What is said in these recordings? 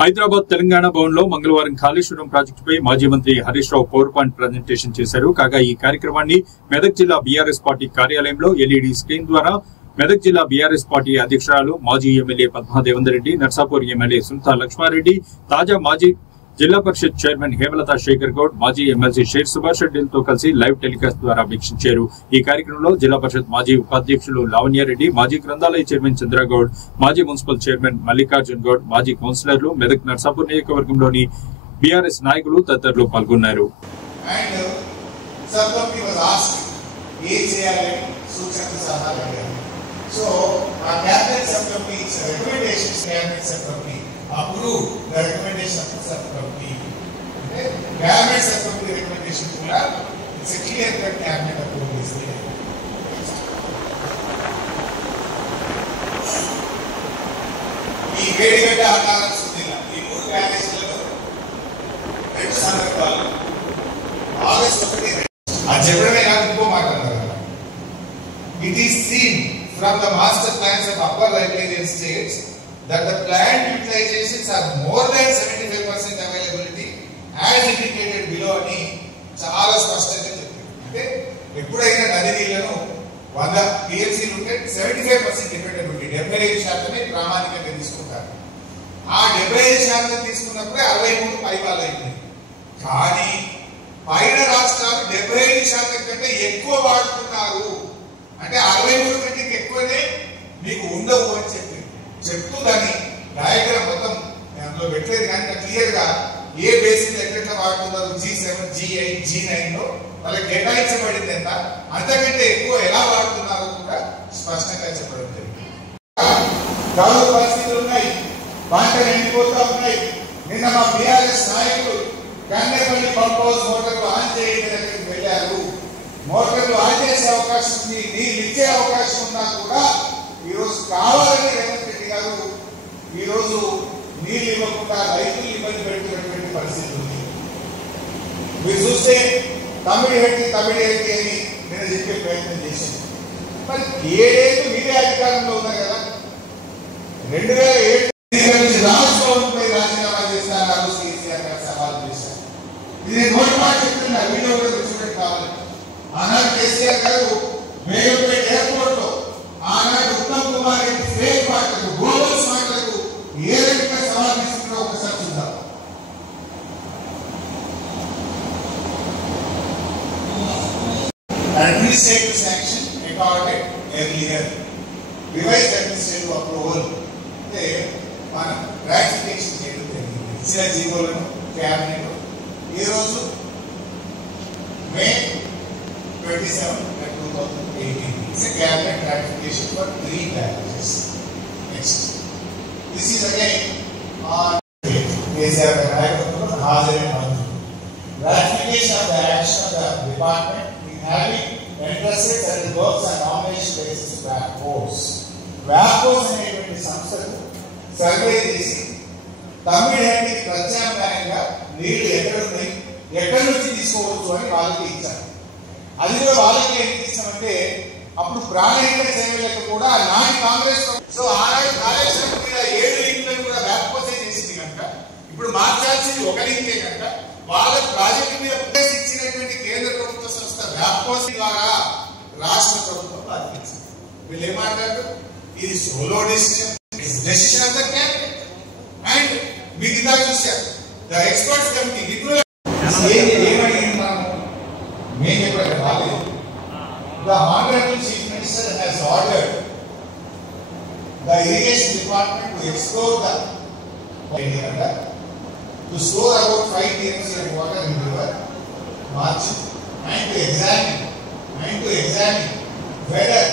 హైదరాబాద్ తెలంగాణ భవన్ లో మంగళవారం కాళేశ్వరం ప్రాజెక్టుపై మాజీ మంత్రి Harish Rao power point presentation చేశారు. కాగా ఈ కార్యక్రమాన్ని మెదక్ జిల్లా బీఆర్ఎస్ పార్టీ కార్యాలయంలో ఎల్ఈడీ స్క్రీన్ ద్వారా మెదక్ జిల్లా బీఆర్ఎస్ పార్టీ అధ్యక్షురాలు మాజీ ఎమ్మెల్యే పద్మా దేవేందర్ రెడ్డి, నర్సాపూర్ ఎమ్మెల్యే సునీతా లక్ష్మారెడ్డి, తాజా మాజీ జిల్లా పరిషత్ చైర్మన్ హేమలత శేఖర్ గౌడ్, మాజీ ఎమ్మెల్సీ షేర్ సుభాష్ రెడ్డిలతో కలిసి లైవ్ టెలికాస్ట్ ద్వారా వీక్షించారు. ఈ కార్యక్రమంలో జిల్లా పరిషత్ మాజీ ఉపాధ్యక్షులు లావణ్యారెడ్డి, మాజీ గ్రంథాలయ చైర్మన్ చంద్రగౌడ్, మాజీ మున్సిపల్ చైర్మన్ మల్లికార్జున్ గౌడ్, మాజీ కౌన్సిలర్లు, మెదక్ నర్సాపూర్ నియోజకవర్గంలోని బీఆర్ఎస్ నాయకులు తదితరులు పాల్గొన్నారు. Approve the recommendation of the subcommittee. Cabinet subcommittee recommendation kula, it's a clear cut cabinet approval is there. ఈ వేడిగడ్డ ఆకారం సుద్దిలా ఈ మూడు క్యాబినెట్లలో రెండు సందర్భాలు ఆగస్టు 1 ఆ చెప్పడమే కాదు ఇంకో మాట అన్నారు. It is seen from the master plans of upper riparian states that the plant utilizations are more than 75% availability as indicated below అని చాలా స్పష్టంగా చెప్పింది. అంటే ఎప్పుడైనా నది నీళ్లను 100 టీఎంసీలు ఉంటే 75% డిపెండబిలిటీ 75% ప్రామాణికంగా తీసుకుంటారు. ఆ 75% తీసుకున్నప్పుడే 63 పైవాళ్ళు అయింది. కానీ పైన రాష్ట్రాలు 75% కంటే ఎక్కువ వాడుతున్నారు. అంటే 63 కంటే ఎక్కువనే మీకు ఉండవు అని చెప్తూ దాన్ని డయాగ్రామ్ మొత్తం అందులో పెట్టలేదు. కానీ క్లియర్ గా ఏ బేసిన్ ఎట్లా వాడుతున్నారు G7, G8, G9 లో వాళ్ళకి కేటాయించబడింది ఎంత, అంతకంటే ఎక్కువ ఎలా వాడుతున్నారు కూడా స్పష్టంగా చెప్పడం జరిగింది. కరువు పరిస్థితులు ఉన్నాయి, పంటలు ఎండిపోతా ఉన్నాయి. నిన్న మా బీఆర్ఎస్ నాయకులు కన్నెపల్లి పంప్ హౌస్ మోటార్లు ఆన్ చేయడం దగ్గరికి వెళ్ళారు. మోటార్లు ఆన్ చేసే అవకాశం ఉంది, నీళ్ళు ఇచ్చే అవకాశం ఉన్నా కూడా ఈరోజు కావాలని రేవంత్ రెడ్డి గారు ఈరోజు నీళ్ళు ఇవ్వకుండా రైతులు ఇబ్బంది పెడుతున్నటువంటి పరిస్థితి ఉంది. మీరు చూస్తే తమిళ హెట్టి అని నేను చెప్పే ప్రయత్నం చేశాను. మరి ఏడేళ్ళు మీరే అధికారంలో ఉన్నారు కదా. 2007 నుంచి రాజ్భవన్ పై రాజీనామా చేస్తున్నారు. కేసీఆర్ గారు సవాల్ చేశారు. ఇది నేను నోటి మాట చెప్తున్నా, వీడియో కూడా చూడండి కావాలి. ఆనాడు కేసీఆర్ గారు బేగంపేట ఎయిర్పోర్ట్ లో ఆనాడు ఉత్తమ్ కుమార్ రెడ్డి ఫేక్ మాటలకు, గోల్స్ మాటలకు ఏ రకంగా సవాల్ తీసుకున్నా ఒకసారి చూద్దాం. Administrative sanction accorded earlier. Revised administrative approval. అంటే మనం రాటిఫికేషన్ చేయడం జరిగింది. ఇచ్చిన జీవోలను క్యాబినెట్ ఈరోజు మే 27, 2018. It's a cabinet ratification for 3 packages. Next. This is again on KCR ratification of the action of the department in having entrusted certain works and nomination basis to WAPCOS. WAPCOS అనేటువంటి సంస్థకు survey చేసి తమిళనాడుకి ప్రత్యామ్నాయంగా నీళ్లు ఎక్కడున్నాయి, ఎక్కడి నుంచి తీసుకోవచ్చు అని వాళ్ళకి ఇచ్చారు. అది కూడా వాళ్ళకి ఏం ఇచ్చామంటే అప్పుడు ప్రాణహిత సేవలకు కూడా నాటి కాంగ్రెస్ ఆనాడు కాళేశ్వరం మీద 7 లింకులను కూడా వ్యాపకోసే చేసింది కనుక ఇప్పుడు మార్చాల్సింది ఒక లింకే కనుక వాళ్ళ ప్రాజెక్టు మీద ఇచ్చినటువంటి కేంద్ర ప్రభుత్వ సంస్థ వ్యాపకోస ద్వారా రాష్ట్ర ప్రభుత్వం బాధించింది. వీళ్ళు ఏమంటారు, ఇది solo decision of the cabinet. And మీకు ఇందాక చూశారు ద ఎక్స్పర్ట్స్ కమిటీ నిపుణులు ఏమడిగింది మనం మేము ఎప్పుడైనా రాలేదు. The Honorable Chief Minister has ordered the irrigation department to explore the area to store about 5 TMC of water in river margin and to examine whether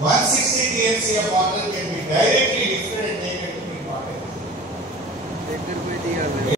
160 TMC of water can be directly lifted and taken to be water.